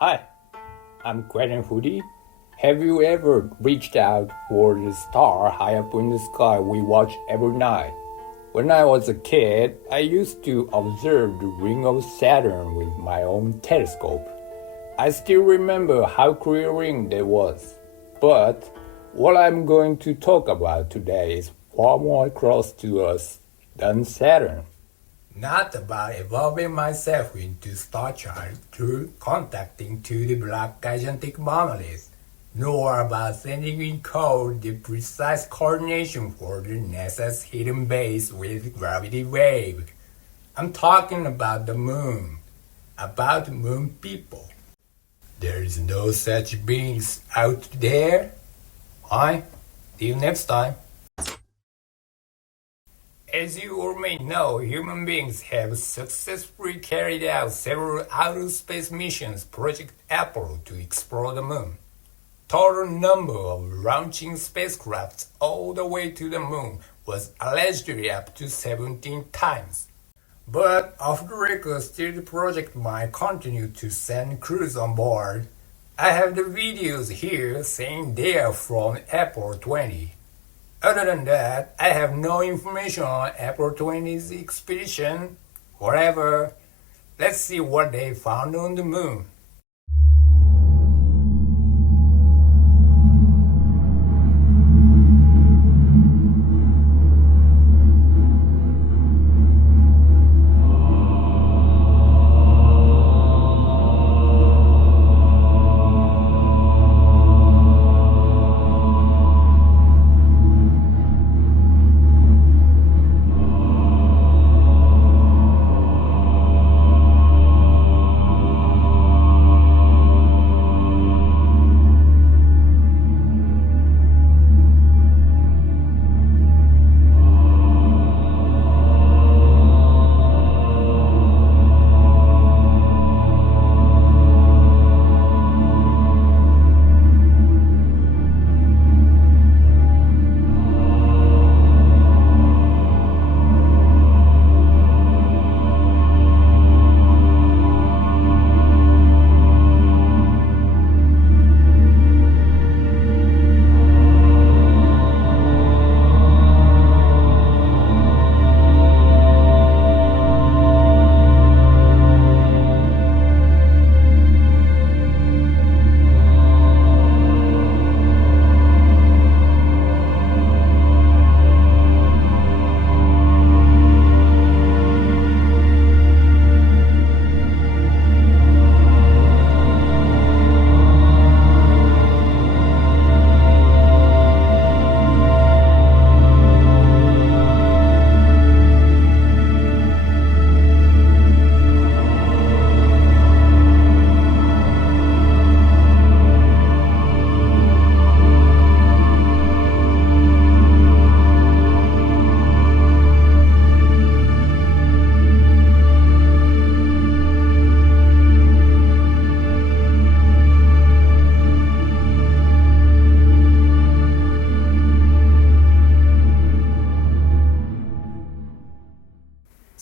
Hi, I'm Quentin Foodie. Have you ever reached out for the star high up in the sky we watch every night? When I was a kid, I used to observe the ring of Saturn with my own telescope. I still remember how clearing that was. But what I'm going to talk about today is far more close to us than Saturn. Not about evolving myself into Star Child through contacting to the black gigantic monolith, nor about sending in code the precise coordination for the NASA's hidden base with gravity wave. I'm talking about the moon, about moon people. There is no such beings out there. Bye. See you next time. As you all may know, human beings have successfully carried out several outer space missions Project Apollo to explore the moon. Total number of launching spacecrafts all the way to the moon was allegedly up to 17 times. But off the record, still the project might continue to send crews on board. I have the videos here saying they are from Apollo 20. Other than that, I have no information on Apollo 20's expedition. Whatever. Let's see what they found on the moon.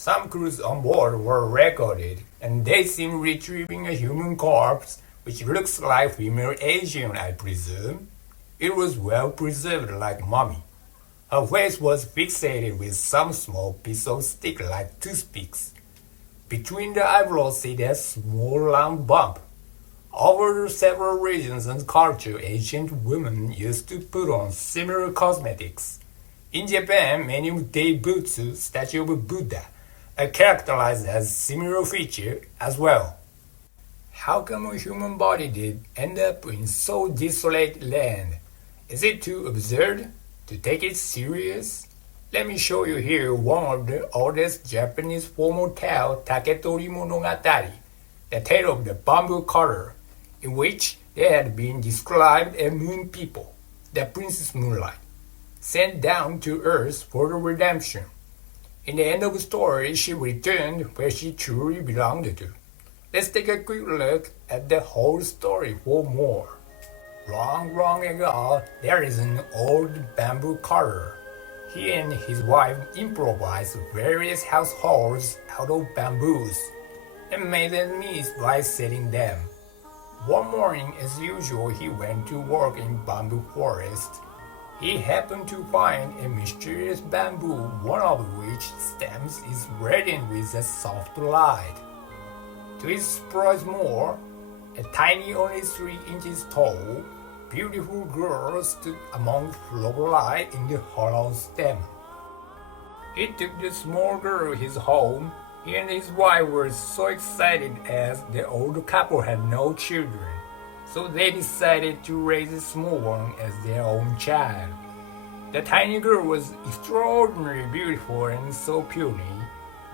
Some crews on board were recorded, and they seem retrieving a human corpse, which looks like female Asian, I presume. It was well preserved like mummy. Her face was fixated with some small piece of stick like toothpicks. Between the eyebrows it has small round bump. Over several regions and culture, ancient women used to put on similar cosmetics. In Japan, many Daibutsu, statue of Buddha, are characterized as similar feature as well. How come a human body did end up in so desolate land? Is it too absurd to take it serious? Let me show you here one of the oldest Japanese formal tale, Taketori Monogatari, the tale of the bamboo cutter, in which there had been described a moon people, the Princess Moonlight, sent down to Earth for the redemption. In the end of the story, she returned where she truly belonged to. Let's take a quick look at the whole story for more. Long ago, there is an old bamboo cutter. He and his wife improvised various households out of bamboos and made enemies by selling them. One morning, as usual, he went to work in bamboo forest. He happened to find a mysterious bamboo, one of which stems is radiant with a soft light. To his surprise more, a tiny only 3 inches tall, beautiful girl stood among flower light in the hollow stem. He took the small girl his home. He and his wife were so excited as the old couple had no children, so they decided to raise the small one as their own child. The tiny girl was extraordinarily beautiful and so puny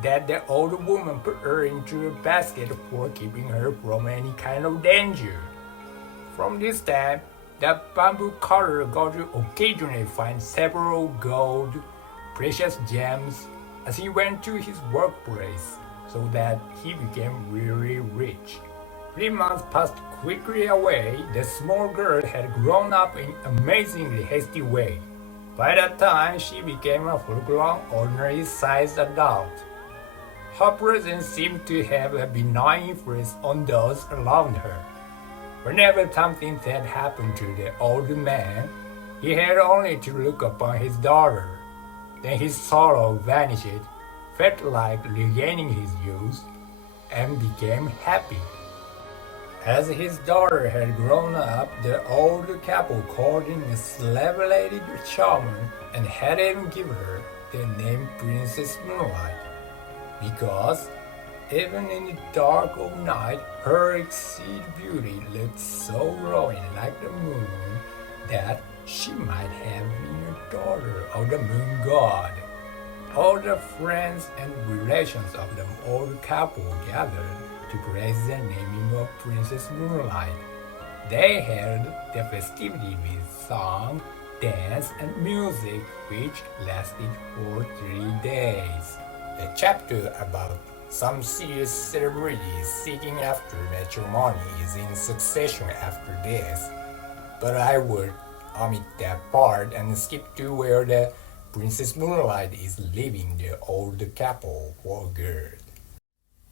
that the old woman put her into a basket for keeping her from any kind of danger. From this time, the bamboo cutter got to occasionally find several gold, precious gems as he went to his workplace, so that he became really rich. 3 months passed quickly away. The small girl had grown up in an amazingly hasty way. By that time, she became a full-grown, ordinary-sized adult. Her presence seemed to have a benign influence on those around her. Whenever something sad happened to the old man, he had only to look upon his daughter. Then his sorrow vanished, felt like regaining his youth, and became happy. As his daughter had grown up, the old couple called him a slave-laden charmer and had even given her the name Princess Moonlight, because even in the dark of night, her exceeding beauty looked so glowing like the moon that she might have been a daughter of the moon god. All the friends and relations of the old couple gathered to praise the naming of Princess Moonlight. They held the festivity with song, dance, and music, which lasted for 3 days. A chapter about some serious celebrities seeking after matrimony is in succession after this, but I would omit that part and skip to where the Princess Moonlight is leaving the old couple for good.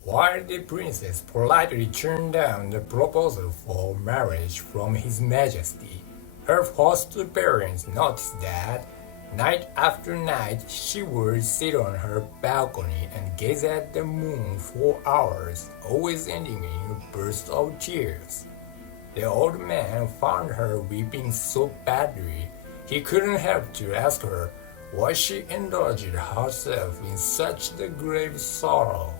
While the princess politely turned down the proposal for marriage from His Majesty, her foster parents noticed that night after night she would sit on her balcony and gaze at the moon for hours, always ending in a burst of tears. The old man found her weeping so badly he couldn't help to ask her why she indulged herself in such the grave sorrow.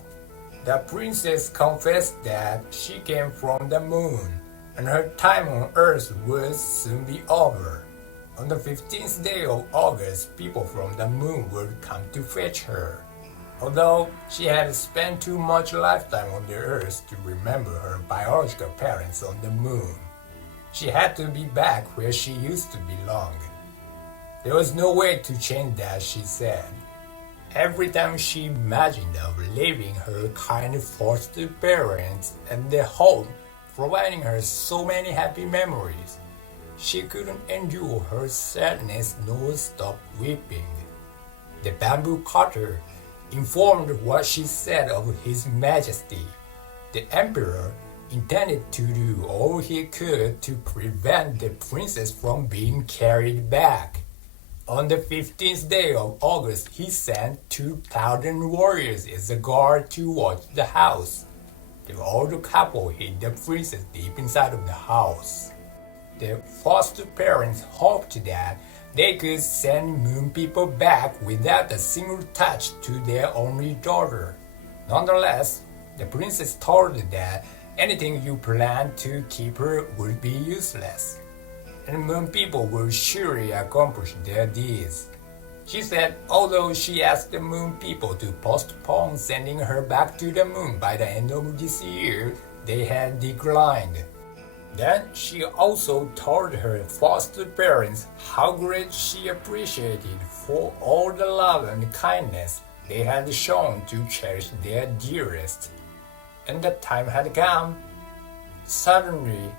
The princess confessed that she came from the moon, and her time on earth would soon be over. On the 15th day of August, people from the moon would come to fetch her. Although she had spent too much lifetime on the earth to remember her biological parents on the moon, she had to be back where she used to belong. There was no way to change that, she said. Every time she imagined of leaving her kind foster parents and their home, providing her so many happy memories, she couldn't endure her sadness nor stop weeping. The bamboo cutter informed what she said of His Majesty. The emperor intended to do all he could to prevent the princess from being carried back. On the 15th day of August, he sent 2,000 warriors as a guard to watch the house. The old couple hid the princess deep inside of the house. The foster parents hoped that they could send moon people back without a single touch to their only daughter. Nonetheless, the princess told them that anything you planned to keep her would be useless, and moon people will surely accomplish their deeds. She said although she asked the moon people to postpone sending her back to the moon by the end of this year, they had declined. Then she also told her foster parents how great she appreciated for all the love and kindness they had shown to cherish their dearest. And the time had come. Suddenly,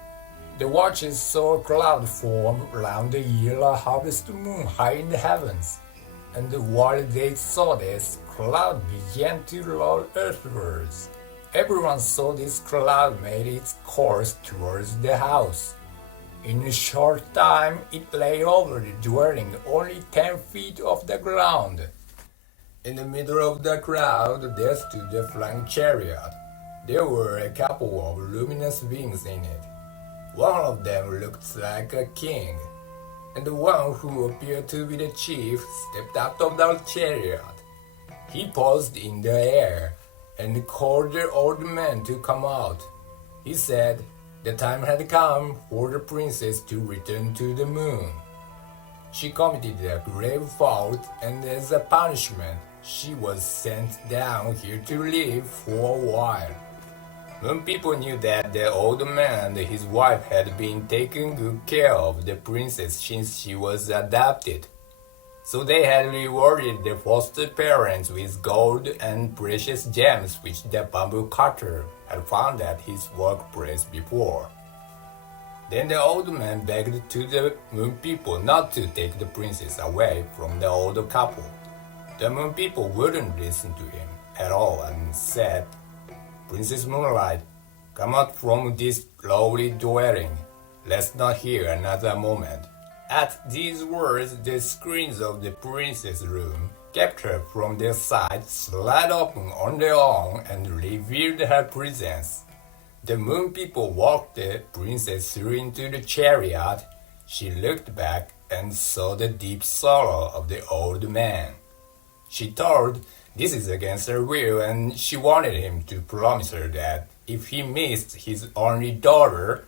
the watchers saw a cloud form round the yellow harvest moon high in the heavens, and while they saw this, cloud began to roll earthwards. Everyone saw this cloud made its course towards the house. In a short time, it lay over the dwelling only 10 feet off the ground. In the middle of the crowd, there stood a flying chariot. There were a couple of luminous wings in it. One of them looked like a king, and the one who appeared to be the chief stepped out of the chariot. He paused in the air and called the old man to come out. He said the time had come for the princess to return to the moon. She committed a grave fault, and as a punishment, she was sent down here to live for a while. Moon people knew that the old man and his wife had been taking good care of the princess since she was adopted. So they had rewarded the foster parents with gold and precious gems which the bamboo cutter had found at his workplace before. Then the old man begged to the moon people not to take the princess away from the old couple. The moon people wouldn't listen to him at all and said, "Princess Moonlight, come out from this lowly dwelling. Let's not hear another moment." At these words, the screens of the princess' room, kept her from their sight, slid open on their own and revealed her presence. The moon people walked the princess through into the chariot. She looked back and saw the deep sorrow of the old man. She thought this is against her will, and she wanted him to promise her that if he missed his only daughter,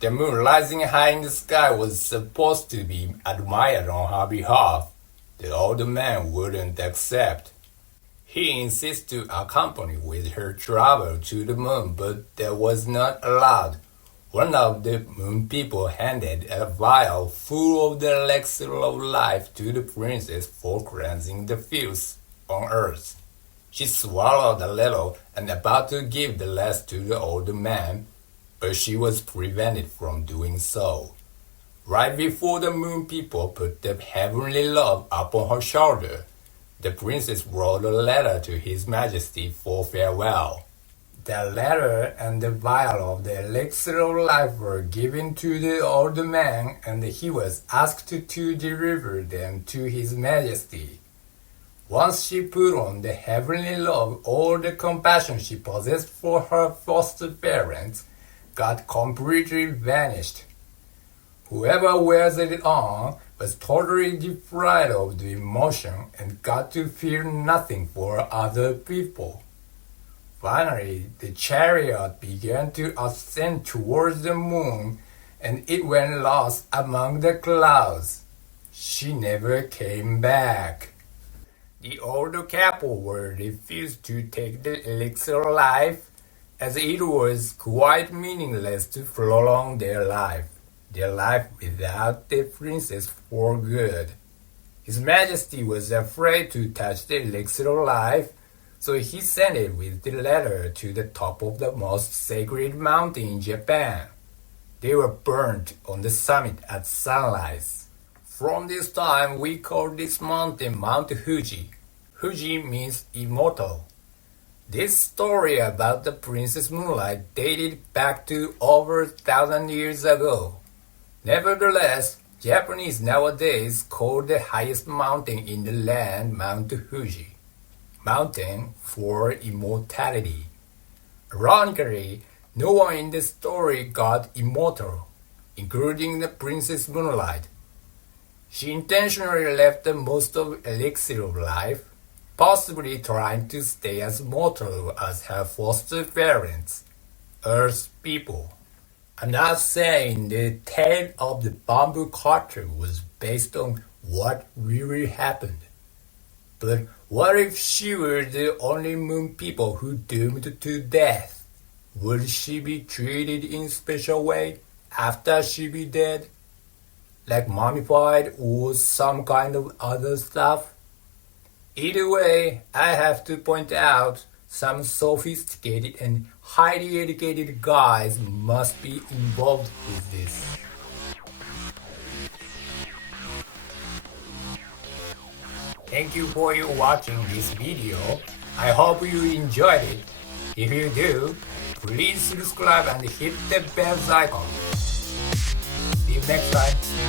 the moon rising high in the sky was supposed to be admired on her behalf. The old man wouldn't accept. He insisted to accompany with her travel to the moon, but that was not allowed. One of the moon people handed a vial full of the elixir of life to the princess for cleansing the fields on earth. She swallowed a little and about to give the rest to the old man, but she was prevented from doing so. Right before the moon people put the heavenly love upon her shoulder, the princess wrote a letter to His Majesty for farewell. The letter and the vial of the elixir of life were given to the old man, and he was asked to deliver them to His Majesty. Once she put on the heavenly love, all the compassion she possessed for her foster parents got completely vanished. Whoever wears it on was totally deprived of the emotion and got to feel nothing for other people. Finally, the chariot began to ascend towards the moon, and it went lost among the clouds. She never came back. The old couple were refused to take the elixir of life, as it was quite meaningless to prolong their life without the princess for good. His Majesty was afraid to touch the elixir of life, so he sent it with the letter to the top of the most sacred mountain in Japan. They were burnt on the summit at sunrise. From this time, we call this mountain Mount Fuji. Fuji means immortal. This story about the Princess Moonlight dated back to over 1,000 years ago. Nevertheless, Japanese nowadays call the highest mountain in the land Mount Fuji, mountain for immortality. Ironically, no one in the story got immortal, including the Princess Moonlight. She intentionally left the most of elixir of life, possibly trying to stay as mortal as her foster parents, Earth people. I'm not saying the tale of the bamboo cutter was based on what really happened. But what if she were the only moon people who doomed to death? Would she be treated in a special way after she be dead? Like mummified or some kind of other stuff? Either way, I have to point out some sophisticated and highly educated guys must be involved with this. Thank you for watching this video. I hope you enjoyed it. If you do, please subscribe and hit the bell icon. See you next time.